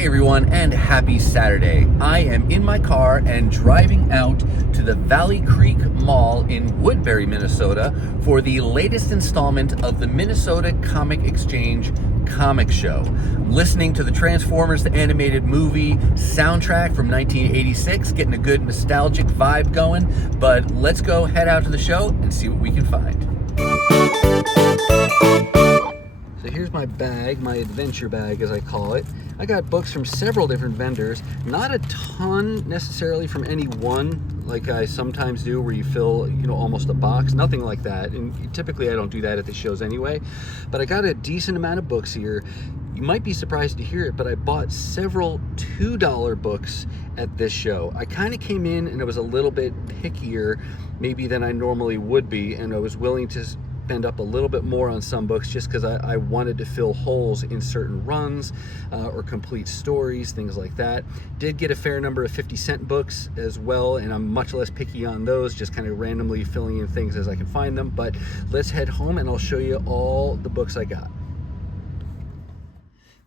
Hey everyone, and happy Saturday. I am in my car and driving out to the Valley Creek Mall in Woodbury, Minnesota for the latest installment of the Minnesota Comic Exchange comic show. I'm listening to the Transformers the animated movie soundtrack from 1986, getting a good nostalgic vibe going, but let's go head out to the show and see what we can find. So here's my bag, my adventure bag as I call it. I got books from several different vendors, not a ton necessarily from any one, like I sometimes do where you fill, almost a box, nothing like that. And typically I don't do that at the shows anyway, but I got a decent amount of books here. You might be surprised to hear it, but I bought several $2 books at this show. I kind of came in and it was a little bit pickier maybe than I normally would be, and I was willing to spend up a little bit more on some books just because I wanted to fill holes in certain runs or complete stories, things like that. Did get a fair number of 50-cent books as well, and I'm much less picky on those, just kind of randomly filling in things as I can find them. But let's head home and I'll show you all the books I got.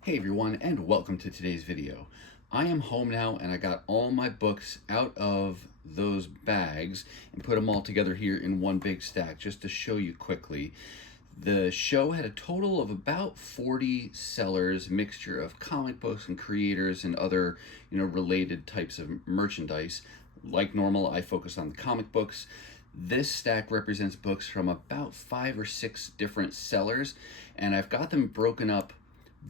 Hey everyone, and welcome to today's video. I am home now and I got all my books out of those bags and put them all together here in one big stack just to show you quickly. The show had a total of about 40 sellers, mixture of comic books and creators and other related types of merchandise. Like normal, I focus on the comic books. This stack represents books from about 5 or 6 different sellers, and I've got them broken up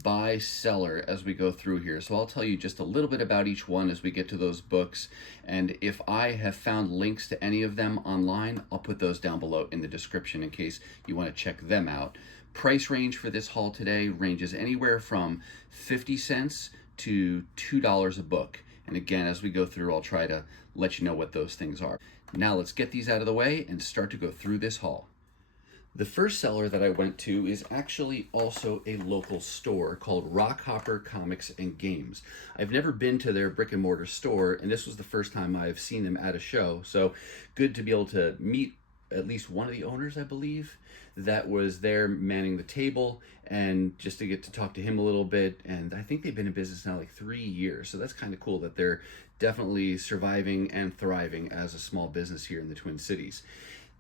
by seller as we go through here. So I'll tell you just a little bit about each one as we get to those books, and if I have found links to any of them online, I'll put those down below in the description in case you want to check them out. Price range for this haul today ranges anywhere from 50 cents to $2 a book, and again, as we go through, I'll try to let you know what those things are. Now let's get these out of the way and start to go through this haul. The first seller that I went to is actually also a local store called Rockhopper Comics and Games. I've never been to their brick and mortar store, and this was the first time I've seen them at a show. So good to be able to meet at least one of the owners, I believe, that was there manning the table, and just to get to talk to him a little bit. And I think they've been in business now like 3 years. So that's kind of cool that they're definitely surviving and thriving as a small business here in the Twin Cities.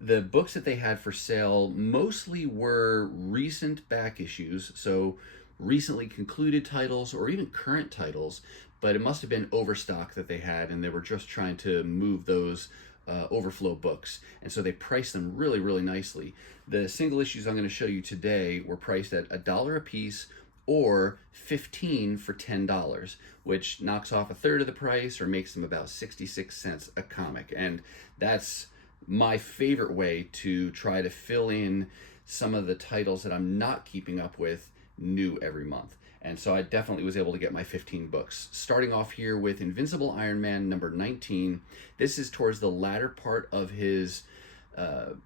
The books that they had for sale mostly were recent back issues, so recently concluded titles or even current titles, but it must have been overstock that they had, and they were just trying to move those overflow books, and so they priced them really, really nicely. The single issues I'm going to show you today were priced at $1 a piece or 15 for $10, which knocks off a third of the price or makes them about 66 cents a comic, and that's my favorite way to try to fill in some of the titles that I'm not keeping up with new every month. And so I definitely was able to get my 15 books. Starting off here with Invincible Iron Man number 19. This is towards the latter part of his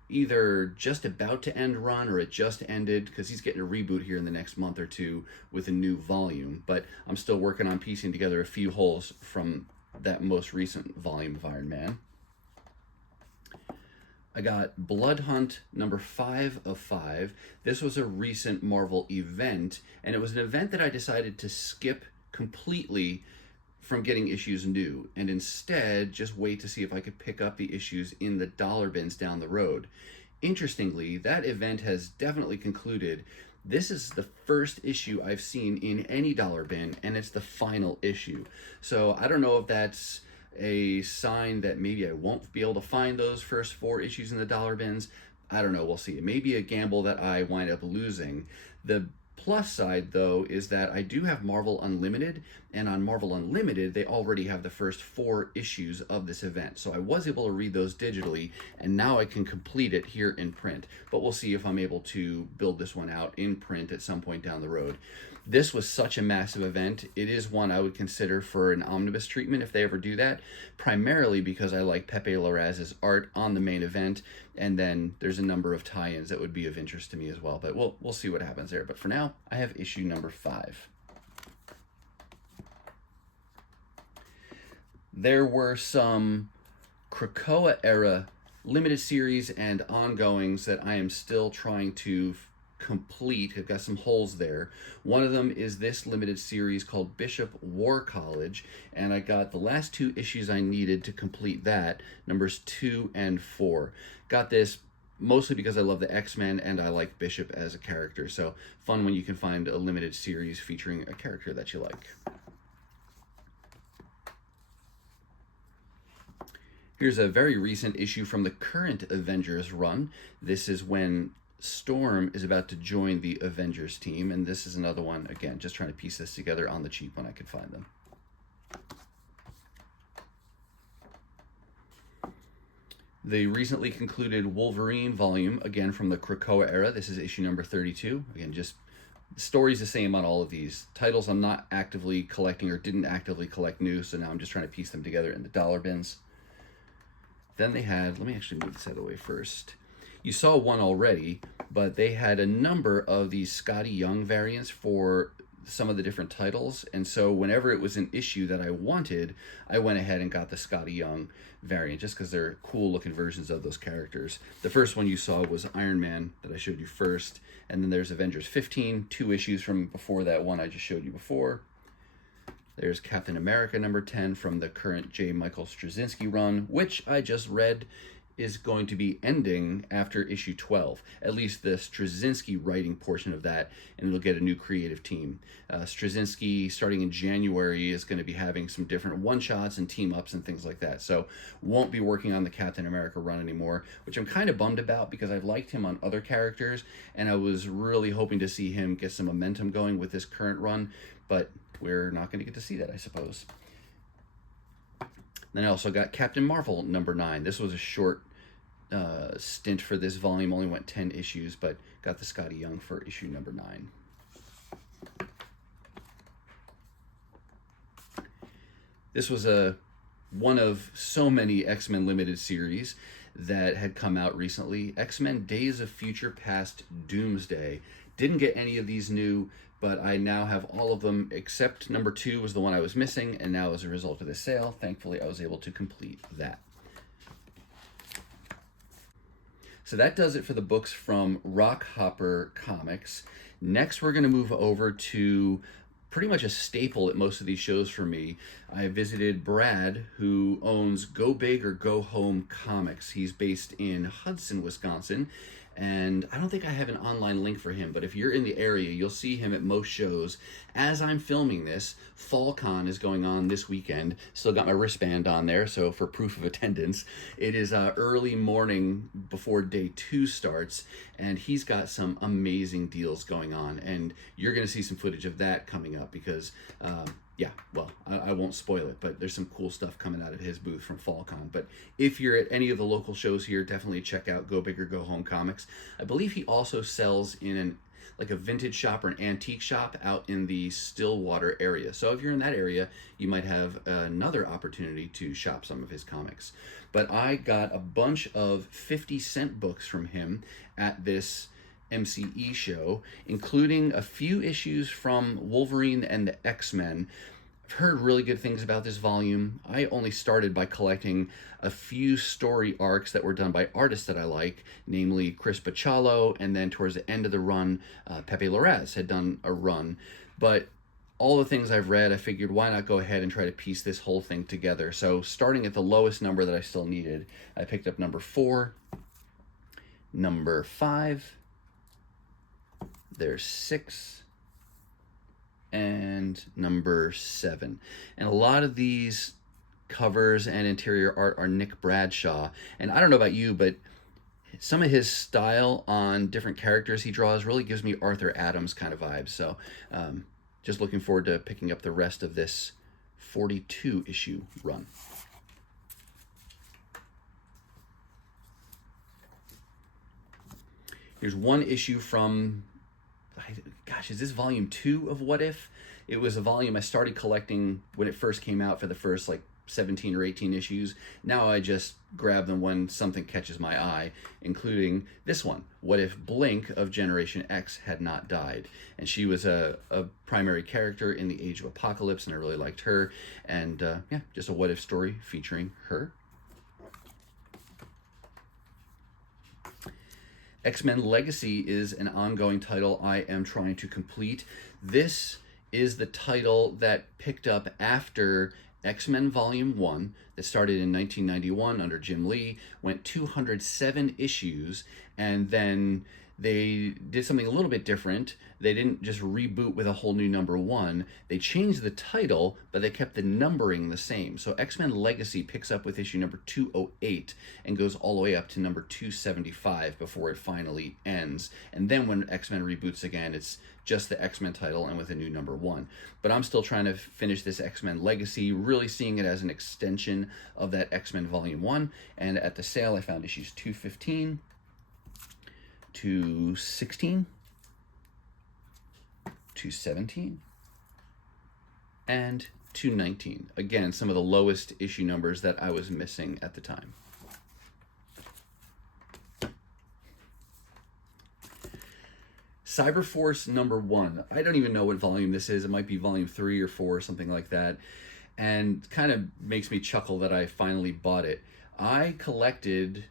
either just about to end run or it just ended, because he's getting a reboot here in the next month or two with a new volume. But I'm still working on piecing together a few holes from that most recent volume of Iron Man. I got Blood Hunt number 5 of 5. This was a recent Marvel event, and it was an event that I decided to skip completely from getting issues new, and instead just wait to see if I could pick up the issues in the dollar bins down the road. Interestingly, that event has definitely concluded. This is the first issue I've seen in any dollar bin, and it's the final issue. So I don't know if that's a sign that maybe I won't be able to find those first 4 issues in the dollar bins. I don't know, we'll see. It may be a gamble that I wind up losing. The plus side, though, is that I do have Marvel Unlimited, and on Marvel Unlimited, they already have the first 4 issues of this event. So I was able to read those digitally, and now I can complete it here in print. But we'll see if I'm able to build this one out in print at some point down the road. This was such a massive event. It is one I would consider for an omnibus treatment if they ever do that, primarily because I like Pepe Larraz's art on the main event, and then there's a number of tie-ins that would be of interest to me as well, but we'll see what happens there. But for now, I have issue number 5. There were some Krakoa era limited series and ongoings that I am still trying to complete. I've got some holes there. One of them is this limited series called Bishop War College, and I got the last 2 issues I needed to complete that, numbers 2 and 4. Got this mostly because I love the X-Men and I like Bishop as a character, so fun when you can find a limited series featuring a character that you like. Here's a very recent issue from the current Avengers run. This is when Storm is about to join the Avengers team, and this is another one, again, just trying to piece this together on the cheap when I could find them. The recently concluded Wolverine volume, again from the Krakoa era. This is issue number 32. Again, just the story's the same on all of these. Titles I'm not actively collecting or didn't actively collect new, so now I'm just trying to piece them together in the dollar bins. Then they had, let me actually move this out of the way first. You saw one already, but they had a number of these Scotty Young variants for some of the different titles, and so whenever it was an issue that I wanted, I went ahead and got the Scotty Young variant, just because they're cool looking versions of those characters. The first one you saw was Iron Man that I showed you first, and then there's Avengers 15, 2 issues from before that one I just showed you before. There's Captain America number 10 from the current J. Michael Straczynski run, which I just read is going to be ending after issue 12, at least the Straczynski writing portion of that, and it'll get a new creative team. Straczynski, starting in January, is going to be having some different one-shots and team-ups and things like that, so won't be working on the Captain America run anymore, which I'm kind of bummed about because I've liked him on other characters, and I was really hoping to see him get some momentum going with this current run, but we're not going to get to see that, I suppose. Then I also got Captain Marvel number 9. This was a short stint for this volume, only went 10 issues, but got the Scotty Young for issue number 9. This was one of so many X-Men limited series that had come out recently. X-Men Days of Future Past Doomsday. Didn't get any of these new, but I now have all of them except number 2 was the one I was missing, and now as a result of this sale, thankfully I was able to complete that. So that does it for the books from Rockhopper Comics. Next, we're going to move over to pretty much a staple at most of these shows for me. I visited Brad, who owns Go Big or Go Home Comics. He's based in Hudson, Wisconsin, and I don't think I have an online link for him, but if you're in the area, you'll see him at most shows. As I'm filming this, FallCon is going on this weekend. Still got my wristband on there, so for proof of attendance. It is early morning before day 2 starts, and he's got some amazing deals going on, and you're going to see some footage of that coming up because yeah, well, I won't spoil it, but there's some cool stuff coming out of his booth from FallCon. But if you're at any of the local shows here, definitely check out Go Big or Go Home Comics. I believe he also sells in like a vintage shop or an antique shop out in the Stillwater area. So if you're in that area, you might have another opportunity to shop some of his comics. But I got a bunch of 50-cent books from him at this MCE show, including a few issues from Wolverine and the X-Men. I've heard really good things about this volume. I only started by collecting a few story arcs that were done by artists that I like, namely Chris Bachalo, and then towards the end of the run, Pepe Larraz had done a run. But all the things I've read, I figured why not go ahead and try to piece this whole thing together. So starting at the lowest number that I still needed, I picked up number 4, number 5, there's 6, and number 7. And a lot of these covers and interior art are Nick Bradshaw. And I don't know about you, but some of his style on different characters he draws really gives me Arthur Adams kind of vibes. So just looking forward to picking up the rest of this 42 issue run. Here's one issue from, gosh, is this volume 2 of What If? It was a volume I started collecting when it first came out for the first like 17 or 18 issues. Now I just grab them when something catches my eye, including this one, What If Blink of Generation X had not died? And she was a primary character in the Age of Apocalypse, and I really liked her. And yeah, just a what if story featuring her. X-Men Legacy is an ongoing title I am trying to complete. This is the title that picked up after X-Men Volume 1 that started in 1991 under Jim Lee, went 207 issues, and then they did something a little bit different. They didn't just reboot with a whole new number 1. They changed the title, but they kept the numbering the same. So X-Men Legacy picks up with issue number 208 and goes all the way up to number 275 before it finally ends. And then when X-Men reboots again, it's just the X-Men title and with a new number 1. But I'm still trying to finish this X-Men Legacy, really seeing it as an extension of that X-Men Volume 1. And at the sale, I found issues 215, 216, 217, and 219. Again, some of the lowest issue numbers that I was missing at the time. Cyberforce number 1. I don't even know what volume this is. It might be volume 3 or 4 or something like that. And kind of makes me chuckle that I finally bought it. I collected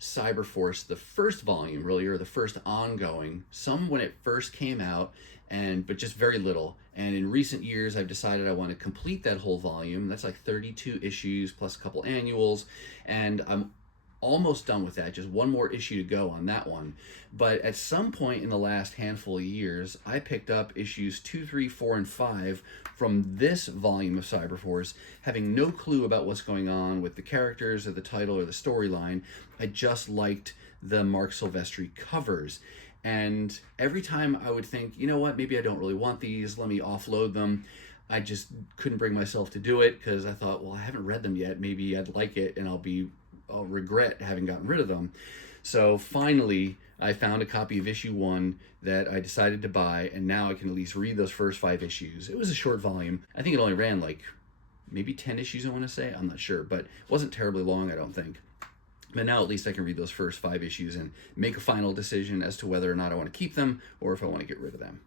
Cyberforce, the first volume really, or the first ongoing, some when it first came out, but just very little. And in recent years, I've decided I want to complete that whole volume. That's like 32 issues plus a couple annuals, and I'm almost done with that. Just one more issue to go on that one. But at some point in the last handful of years, I picked up issues 2, 3, 4, and 5 from this volume of Cyberforce, having no clue about what's going on with the characters or the title or the storyline. I just liked the Mark Silvestri covers. And every time I would think, you know what, maybe I don't really want these, let me offload them, I just couldn't bring myself to do it because I thought, well, I haven't read them yet. Maybe I'd like it and I'll regret having gotten rid of them. So finally, I found a copy of issue 1 that I decided to buy, and now I can at least read those first 5 issues. It was a short volume. I think it only ran like maybe 10 issues, I want to say. I'm not sure, but it wasn't terribly long, I don't think. But now at least I can read those first 5 issues and make a final decision as to whether or not I want to keep them or if I want to get rid of them.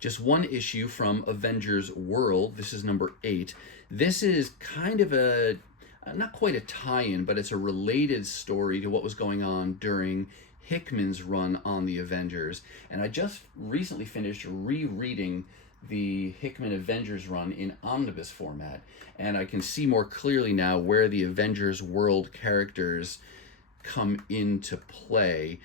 Just one issue from Avengers World. This is number 8. This is kind of not quite a tie-in, but it's a related story to what was going on during Hickman's run on the Avengers. And I just recently finished rereading the Hickman Avengers run in omnibus format, and I can see more clearly now where the Avengers World characters come into play.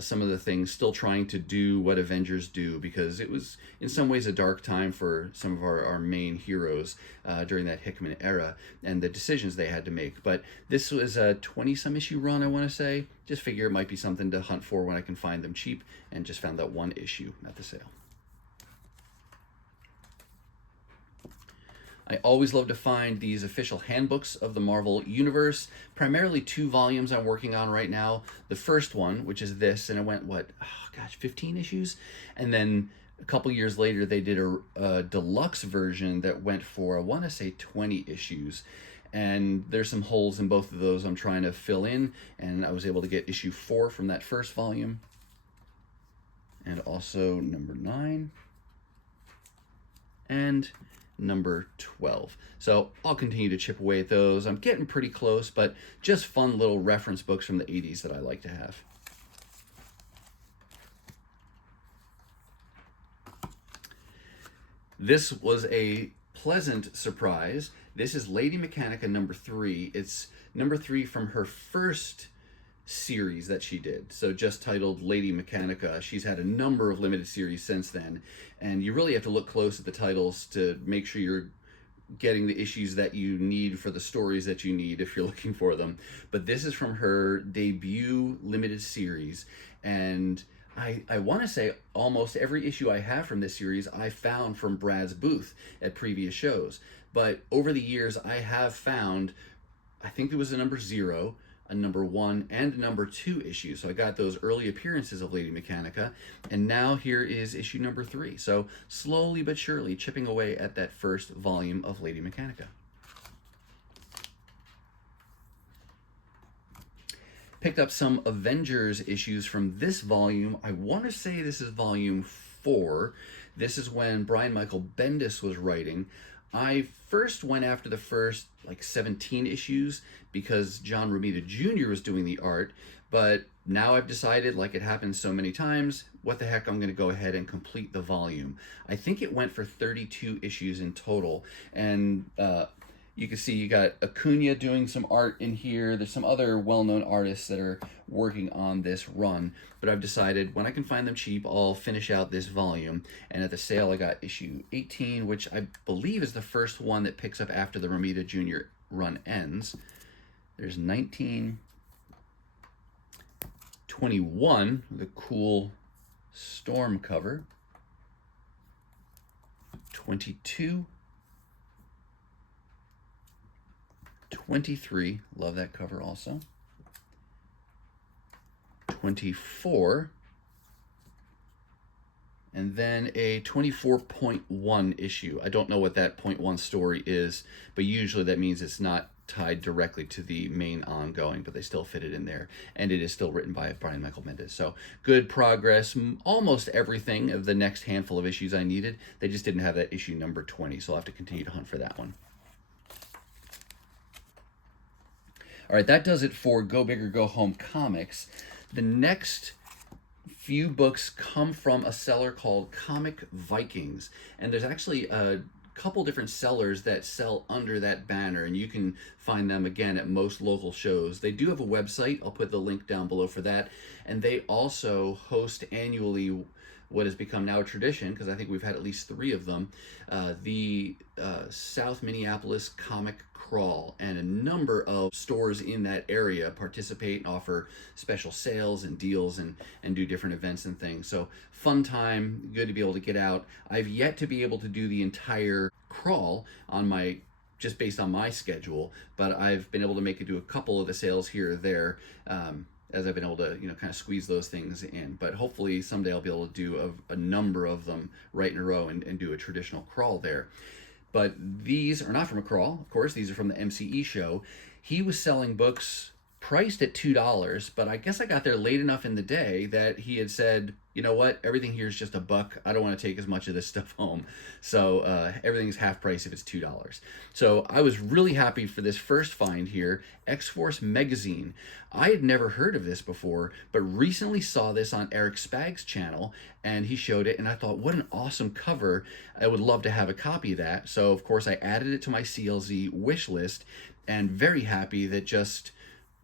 Some of the things still trying to do what Avengers do, because it was in some ways a dark time for some of our main heroes during that Hickman era and the decisions they had to make. But this was a 20-some issue run, I want to say. Just figure it might be something to hunt for when I can find them cheap, and just found that one issue at the sale. I always love to find these official handbooks of the Marvel Universe, primarily 2 volumes I'm working on right now. The first one, which is this, and it went, 15 issues? And then a couple years later, they did a deluxe version that went for, I want to say, 20 issues. And there's some holes in both of those I'm trying to fill in, and I was able to get issue 4 from that first volume. And also number 9. And number 12. So I'll continue to chip away at those. I'm getting pretty close, but just fun little reference books from the 80s that I like to have. This was a pleasant surprise. This is Lady Mechanica number 3. It's number 3 from her first series that she did, so just titled Lady Mechanica. She's had a number of limited series since then, and you really have to look close at the titles to make sure you're getting the issues that you need for the stories that you need if you're looking for them. But this is from her debut limited series, and I want to say almost every issue I have from this series I found from Brad's booth at previous shows. But over the years I have found, I think there was a number 0, a number 1, and a number 2 issue. So I got those early appearances of Lady Mechanica, and now here is issue number 3. So slowly but surely chipping away at that first volume of Lady Mechanica. Picked up some Avengers issues from this volume. I want to say this is volume 4. This is when Brian Michael Bendis was writing. I first went after the first like 17 issues because John Romita Jr. was doing the art, but now I've decided, like it happens so many times, what the heck, I'm going to go ahead and complete the volume. I think it went for 32 issues in total, and you can see you got Acuna doing some art in here. There's some other well-known artists that are working on this run, but I've decided when I can find them cheap, I'll finish out this volume. And at the sale, I got issue 18, which I believe is the first one that picks up after the Romita Jr. run ends. There's 19, 21, the cool Storm cover, 22, 23, love that cover also, 24, and then a 24.1 issue. I don't know what that .1 story is, but usually that means it's not tied directly to the main ongoing, but they still fit it in there, and it is still written by Brian Michael Bendis. So good progress. Almost everything of the next handful of issues I needed. They just didn't have that issue number 20, so I'll have to continue to hunt for that one. All right, that does it for Go Big or Go Home Comics. The next few books come from a seller called Comic Vikings, and there's actually a couple different sellers that sell under that banner, and you can find them again at most local shows. They do have a website. I'll put the link down below for that, and they also host annually what has become now a tradition, because I think we've had at least 3 of them, the South Minneapolis Comic Crawl, and a number of stores in that area participate and offer special sales and deals and do different events and things. So fun time, good to be able to get out. I've yet to be able to do the entire crawl on my, just based on my schedule, but I've been able to make it to a couple of the sales here or there, as I've been able to, kind of squeeze those things in. But hopefully someday I'll be able to do a number of them right in a row and do a traditional crawl there. But these are not from a crawl, of course. These are from the MCE show. He was selling books priced at $2, but I guess I got there late enough in the day that he had said, you know what, everything here is just a buck. I don't want to take as much of this stuff home. So everything's half price if it's $2. So I was really happy for this first find here, X-Force Magazine. I had never heard of this before, but recently saw this on Eric Spag's channel, and he showed it, and I thought, what an awesome cover. I would love to have a copy of that. So of course I added it to my CLZ wish list, and very happy that just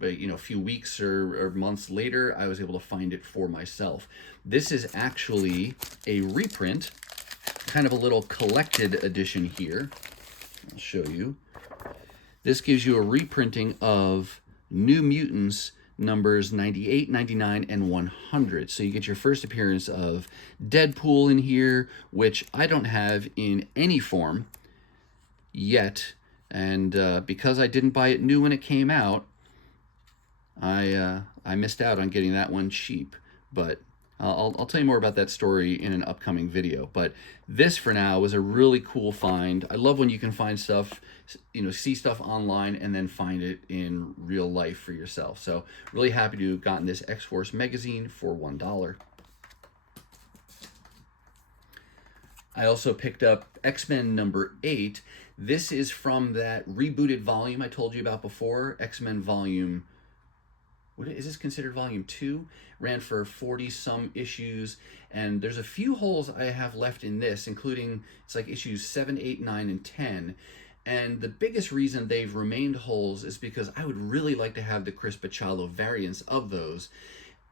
a few weeks or months later, I was able to find it for myself. This is actually a reprint, kind of a little collected edition here. I'll show you. This gives you a reprinting of New Mutants numbers 98, 99, and 100. So you get your first appearance of Deadpool in here, which I don't have in any form yet. And because I didn't buy it new when it came out, I missed out on getting that one cheap, but I'll tell you more about that story in an upcoming video. But this for now was a really cool find. I love when you can find stuff, see stuff online and then find it in real life for yourself. So really happy to have gotten this X-Force magazine for $1. I also picked up X-Men number 8. This is from that rebooted volume I told you about before, X-Men volume, what is this considered volume 2? Ran for 40-some issues, and there's a few holes I have left in this, including, it's like issues 7, 8, 9, and 10. And the biggest reason they've remained holes is because I would really like to have the Chris Bachalo variants of those,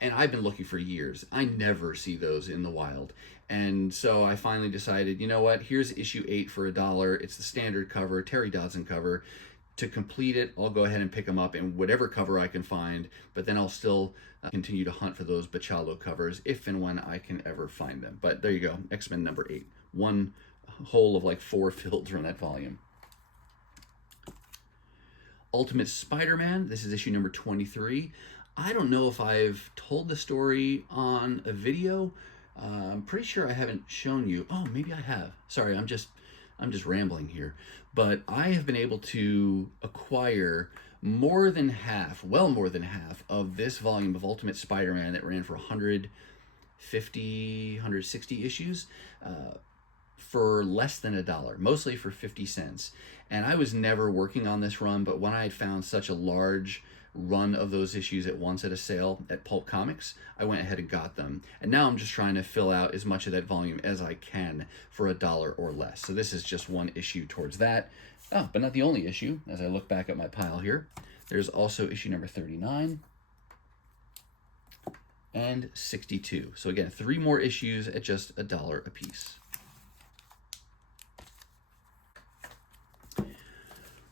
and I've been looking for years. I never see those in the wild. And so I finally decided, you know what, here's issue 8 for $1. It's the standard cover, Terry Dodson cover. To complete it, I'll go ahead and pick them up in whatever cover I can find, but then I'll still continue to hunt for those Bachalo covers if and when I can ever find them. But there you go, X-Men number 8. One hole of like 4 filled from that volume. Ultimate Spider-Man, this is issue number 23. I don't know if I've told the story on a video. I'm pretty sure I haven't shown you. Oh, maybe I have. Sorry, I'm just rambling here. But I have been able to acquire more than half, well more than half, of this volume of Ultimate Spider-Man that ran for 150, 160 issues for less than $1, mostly for 50 cents. And I was never working on this run, but when I had found such a large run of those issues at once at a sale at Pulp Comics, I went ahead and got them. And now I'm just trying to fill out as much of that volume as I can for $1 or less. So this is just one issue towards that. Oh, but not the only issue. As I look back at my pile here, there's also issue number 39 and 62. So again, 3 more issues at just $1 a piece.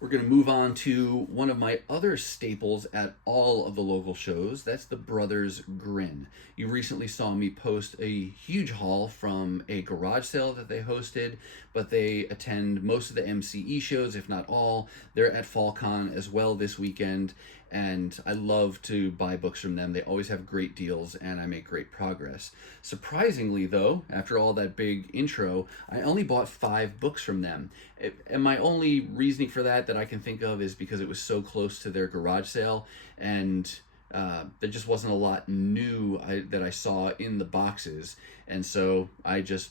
We're going to move on to one of my other staples at all of the local shows. That's the Brothers Grin. You recently saw me post a huge haul from a garage sale that they hosted, but they attend most of the MCE shows, if not all. They're at FallCon as well this weekend, and I love to buy books from them. They always have great deals, and I make great progress. Surprisingly, though, after all that big intro, I only bought 5 books from them. And my only reasoning for that I can think of is because it was so close to their garage sale, and there just wasn't a lot new that I saw in the boxes. And so I just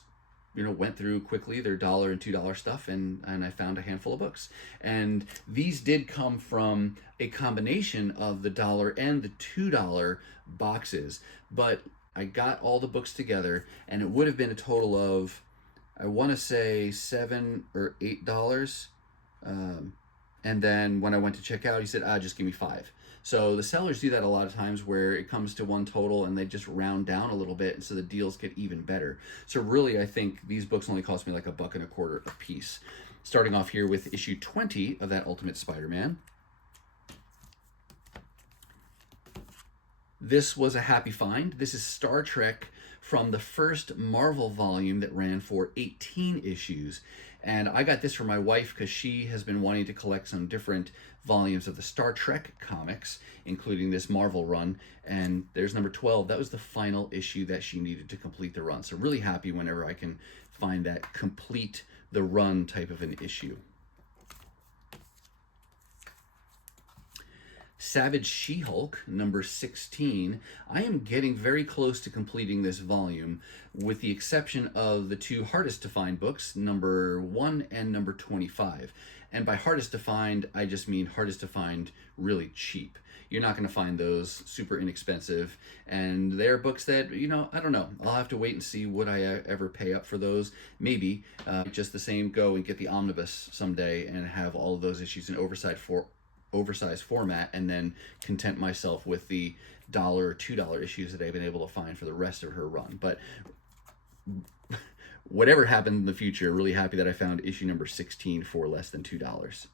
went through quickly their $1 and $2 stuff, and I found a handful of books. And these did come from a combination of the $1 and the $2 boxes, but I got all the books together, and it would have been a total of, I want to say, $7 or $8. And then when I went to check out, he said, just give me 5. So the sellers do that a lot of times, where it comes to one total and they just round down a little bit, and so the deals get even better. So really, I think these books only cost me like $1.25 a piece. Starting off here with issue 20 of that Ultimate Spider-Man. This was a happy find. This is Star Trek from the first Marvel volume that ran for 18 issues. And I got this for my wife because she has been wanting to collect some different volumes of the Star Trek comics, including this Marvel run. And there's number 12. That was the final issue that she needed to complete the run. So really happy whenever I can find that complete the run type of an issue. Savage She-Hulk, number 16. I am getting very close to completing this volume, with the exception of the 2 hardest to find books, number 1 and number 25. And by hardest to find, I just mean hardest to find really cheap. You're not going to find those super inexpensive, and they're books that, I don't know. I'll have to wait and see would I ever pay up for those. Maybe. Just the same, go and get the omnibus someday and have all of those issues in oversized format, and then content myself with the $1 or $2 issues that I've been able to find for the rest of her run. But whatever happened in the future, really happy that I found issue number 16 for less than $2.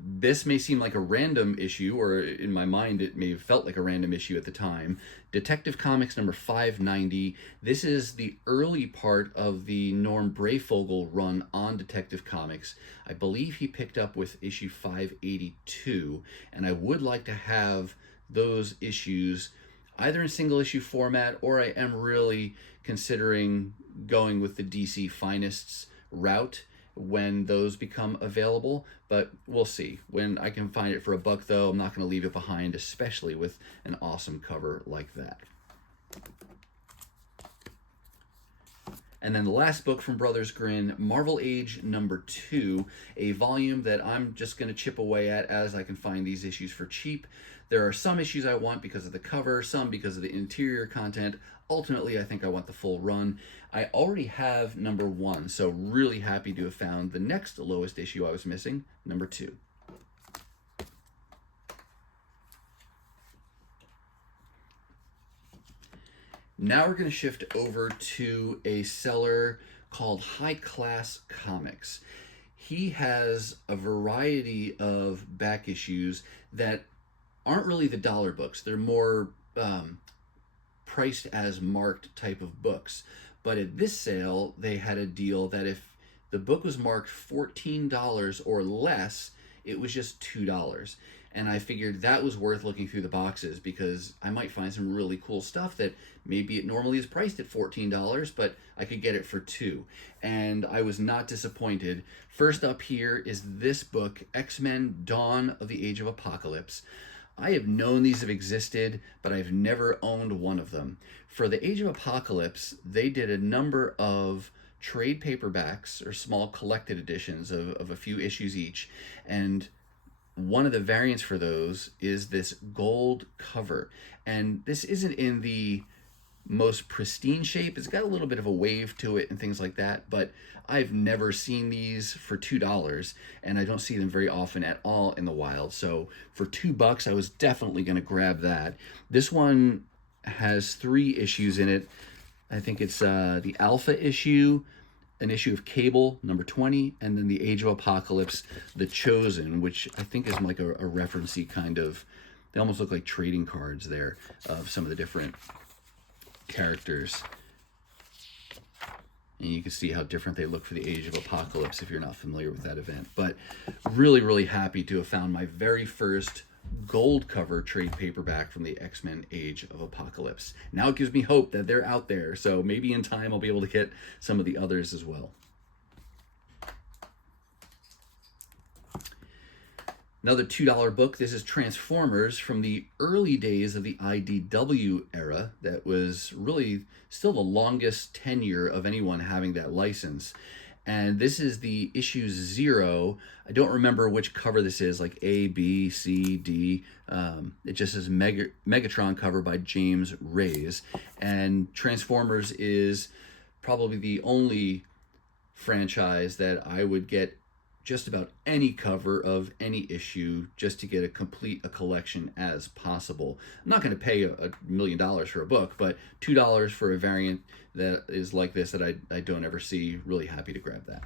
This may seem like a random issue, or in my mind it may have felt like a random issue at the time. Detective Comics number 590. This is the early part of the Norm Breyfogle run on Detective Comics. I believe he picked up with issue 582, and I would like to have those issues either in single issue format, or I am really considering going with the DC Finest's route when those become available, but we'll see. When I can find it for $1 though, I'm not going to leave it behind, especially with an awesome cover like that. And then the last book from Brothers Grin, Marvel Age number 2, a volume that I'm just going to chip away at as I can find these issues for cheap. There are some issues I want because of the cover, some because of the interior content. Ultimately, I think I want the full run. I already have number 1, so really happy to have found the next lowest issue I was missing, number 2. Now we're going to shift over to a seller called Highclass Comics. He has a variety of back issues that aren't really the dollar books. They're more priced as marked type of books. But at this sale, they had a deal that if the book was marked $14 or less, it was just $2. And I figured that was worth looking through the boxes, because I might find some really cool stuff that maybe it normally is priced at $14, but I could get it for $2. And I was not disappointed. First up here is this book, X-Men Dawn of the Age of Apocalypse. I have known these have existed, but I've never owned one of them. For the Age of Apocalypse, they did a number of trade paperbacks or small collected editions of a few issues each, and one of the variants for those is this gold cover. And this isn't in the most pristine shape. It's got a little bit of a wave to it and things like that, but I've never seen these for $2, and I don't see them very often at all in the wild. So for $2, I was definitely going to grab that. This one has 3 issues in it. I think it's the Alpha issue, an issue of Cable, number 20, and then the Age of Apocalypse, The Chosen, which I think is like a reference-y kind of, they almost look like trading cards there of some of the different characters. And you can see how different they look for the Age of Apocalypse if you're not familiar with that event. But really, really happy to have found my very first gold cover trade paperback from the X-Men Age of Apocalypse. Now it gives me hope that they're out there, so maybe in time I'll be able to get some of the others as well. Another $2 book. This is Transformers from the early days of the IDW era. That was really still the longest tenure of anyone having that license. And this is the issue 0. I don't remember which cover this is, like A, B, C, D. It just says Megatron cover by James Reyes. And Transformers is probably the only franchise that I would get just about any cover of any issue just to get a collection as possible. I'm not going to pay $1 million for a book, but $2 for a variant that is like this that I don't ever see. Really happy to grab that.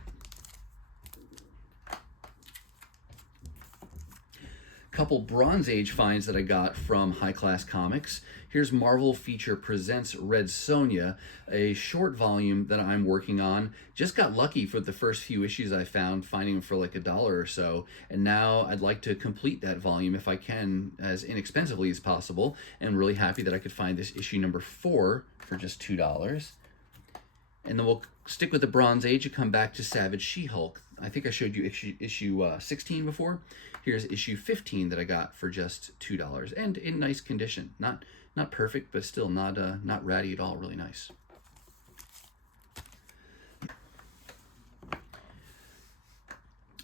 Couple Bronze Age finds that I got from Highclass Comics. Here's Marvel Feature Presents Red Sonja, a short volume that I'm working on. Just got lucky for the first few issues I found, finding them for like $1 or so. And now I'd like to complete that volume if I can, as inexpensively as possible. And really happy that I could find this issue number 4 for just $2. And then we'll stick with the Bronze Age and come back to Savage She-Hulk. I think I showed you issue 16 before. Here's issue 15 that I got for just $2 and in nice condition. Not perfect, but still not ratty at all. Really nice.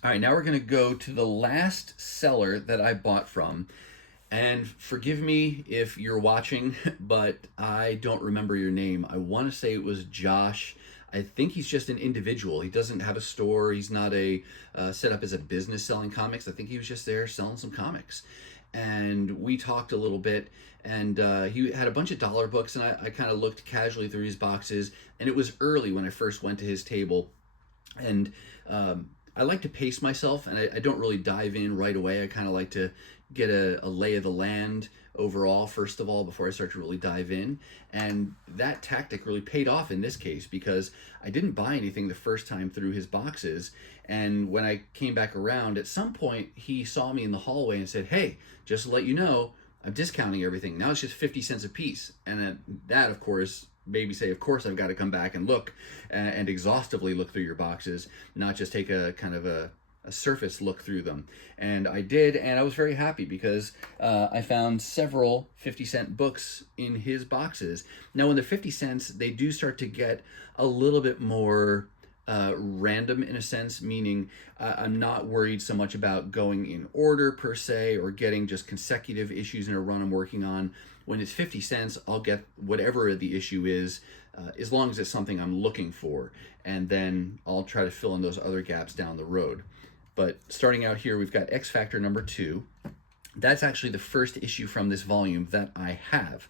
All right, now we're going to go to the last seller that I bought from. And forgive me if you're watching, but I don't remember your name. I want to say it was Josh. I think he's just an individual. He doesn't have a store. He's not set up as a business selling comics. I think he was just there selling some comics. And we talked a little bit, and he had a bunch of dollar books, and I kind of looked casually through his boxes, and it was early when I first went to his table. And I like to pace myself, and I don't really dive in right away. I kind of like to get a lay of the land overall, first of all, before I start to really dive in. And that tactic really paid off in this case, because I didn't buy anything the first time through his boxes. And when I came back around, at some point, he saw me in the hallway and said, "Hey, just to let you know, I'm discounting everything. Now it's just 50 cents a piece." And that, of course, made me say, of course, I've got to come back and look and exhaustively look through your boxes, not just take a kind of a surface look through them. And I did, and I was very happy because I found several 50-cent books in his boxes. Now, when they're 50 cents, they do start to get a little bit more random in a sense, meaning I'm not worried so much about going in order per se or getting just consecutive issues in a run I'm working on. When it's 50 cents, I'll get whatever the issue is, as long as it's something I'm looking for, and then I'll try to fill in those other gaps down the road. But starting out here, we've got X Factor number 2. That's actually the first issue from this volume that I have.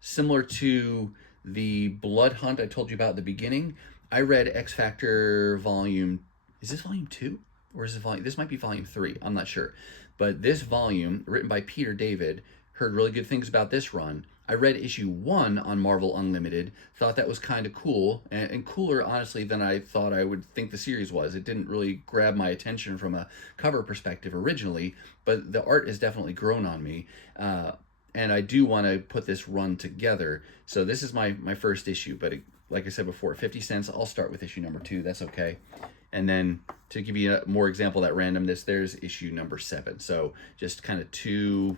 Similar to the Blood Hunt I told you about at the beginning, I read X Factor volume, is this volume 2? Or is this might be volume 3, I'm not sure. But this volume, written by Peter David, heard really good things about this run. I read issue 1 on Marvel Unlimited, thought that was kind of cool, and cooler, honestly, than I thought I would think the series was. It didn't really grab my attention from a cover perspective originally, but the art has definitely grown on me, and I do want to put this run together. So this is my first issue, but like I said before, 50 cents, I'll start with issue number 2, that's okay. And then to give you a more example of that randomness, there's issue number 7. So just kind of two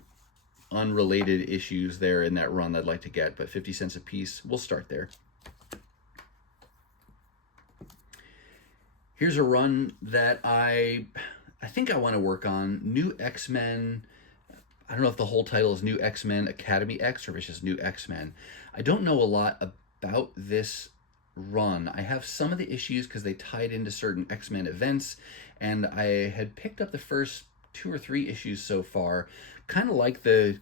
unrelated issues there in that run that I'd like to get, but 50 cents a piece, we'll start there. Here's a run that I think I want to work on. New X-Men. I don't know if the whole title is New X-Men Academy X or if it's just New X-Men. I don't know a lot about this run. I have some of the issues because they tied into certain X-Men events, and I had picked up the first 2 or 3 issues so far. Kind of like the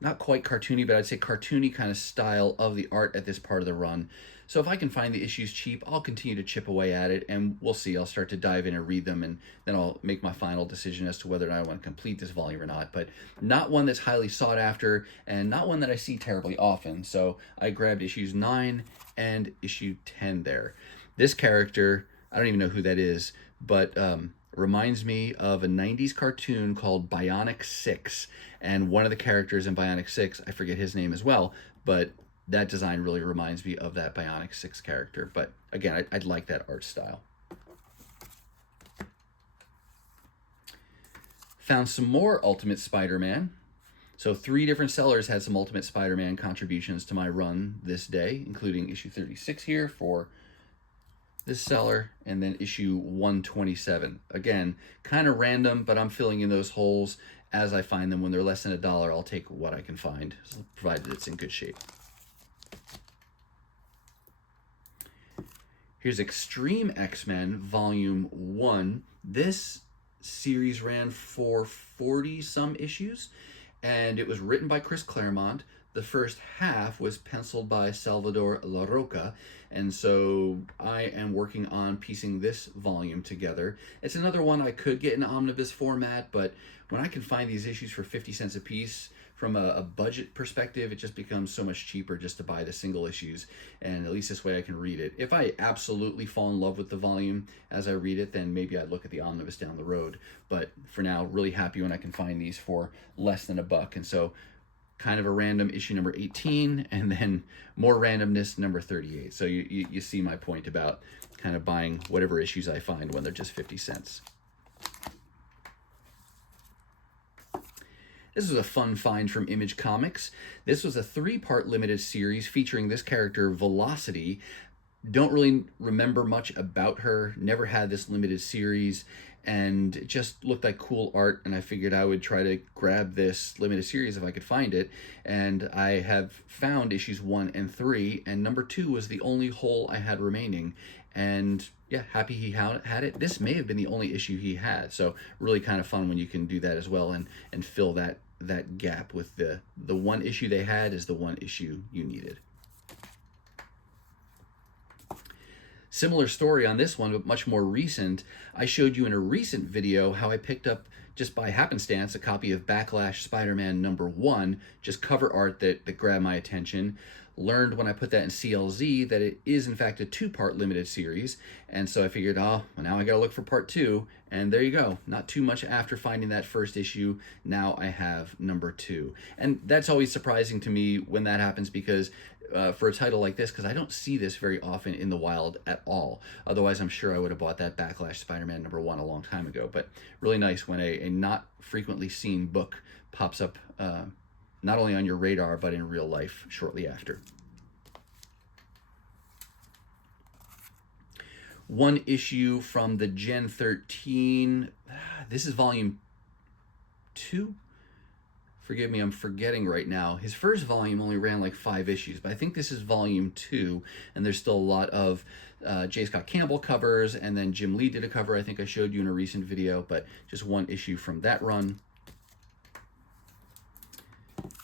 not quite cartoony, but I'd say cartoony kind of style of the art at this part of the run. So if I can find the issues cheap, I'll continue to chip away at it, and we'll see. I'll start to dive in and read them, and then I'll make my final decision as to whether or not I want to complete this volume or not. But not one that's highly sought after, and not one that I see terribly often. So I grabbed issues 9 and issue 10 there. This character, I don't even know who that is, but reminds me of a 90s cartoon called Bionic 6. And one of the characters in Bionic 6, I forget his name as well, but that design really reminds me of that Bionic 6 character. But again, I'd like that art style. Found some more Ultimate Spider-Man. So 3 different sellers had some Ultimate Spider-Man contributions to my run this day, including issue 36 here for this seller, and then issue 127. Again, kind of random, but I'm filling in those holes as I find them. When they're less than $1, I'll take what I can find, provided it's in good shape. Here's Extreme X-Men Volume 1. This series ran for 40-some issues, and it was written by Chris Claremont. The first half was penciled by Salvador Larroca, and so I am working on piecing this volume together. It's another one I could get in omnibus format, but when I can find these issues for 50 cents a piece, from a budget perspective, it just becomes so much cheaper just to buy the single issues, and at least this way I can read it. If I absolutely fall in love with the volume as I read it, then maybe I'd look at the omnibus down the road. But for now, really happy when I can find these for less than $1. And so kind of a random issue number 18, and then more randomness number 38. So you see my point about kind of buying whatever issues I find when they're just 50 cents. This was a fun find from Image Comics. This was a 3-part limited series featuring this character, Velocity. Don't really remember much about her, never had this limited series, and it just looked like cool art, and I figured I would try to grab this limited series if I could find it. And I have found issues 1 and 3, and number 2 was the only hole I had remaining. And yeah, happy he had it. This may have been the only issue he had, so really kind of fun when you can do that as well and fill that gap with the one issue they had is the one issue you needed. Similar story on this one, but much more recent. I showed you in a recent video how I picked up, just by happenstance, a copy of Backlash Spider-Man #1, just cover art that grabbed my attention. Learned when I put that in CLZ that it is in fact a 2-part limited series, and so I figured, oh, well, now I gotta look for part 2, and there you go. Not too much after finding that first issue, now I have number 2. And that's always surprising to me when that happens, because for a title like this, because I don't see this very often in the wild at all. Otherwise, I'm sure I would have bought that Backlash Spider-Man #1 a long time ago. But really nice when a not frequently seen book pops up not only on your radar, but in real life shortly after. One issue from the Gen 13. This is volume 2. Forgive me, I'm forgetting right now. His first volume only ran like 5 issues, but I think this is volume 2, and there's still a lot of J. Scott Campbell covers, and then Jim Lee did a cover I think I showed you in a recent video, but just one issue from that run.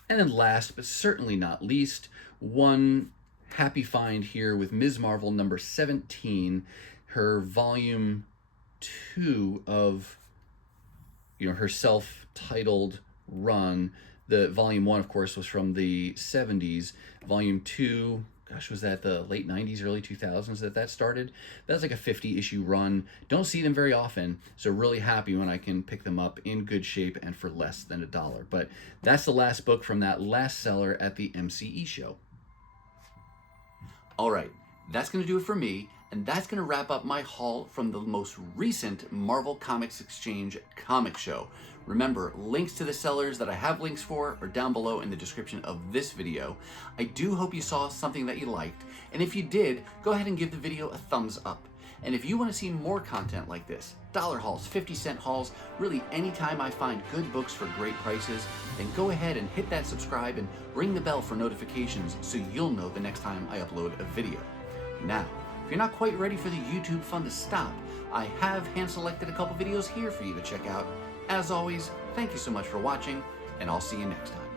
And then last, but certainly not least, one happy find here with Ms. Marvel number 17, her volume 2 of, her self-titled run. The volume 1, of course, was from the 70s. Volume 2, gosh, was that the late 90s, early 2000s that started? That was like a 50-issue run. Don't see them very often, so really happy when I can pick them up in good shape and for less than $1. But that's the last book from that last seller at the MCE show. All right, that's going to do it for me. And that's going to wrap up my haul from the most recent Marvel Comics Exchange comic show. Remember, links to the sellers that I have links for are down below in the description of this video. I do hope you saw something that you liked, and if you did, go ahead and give the video a thumbs up. And if you want to see more content like this, dollar hauls, 50-cent hauls, really anytime I find good books for great prices, then go ahead and hit that subscribe and ring the bell for notifications so you'll know the next time I upload a video. Now, if you're not quite ready for the YouTube fun to stop, I have hand-selected a couple videos here for you to check out. As always, thank you so much for watching, and I'll see you next time.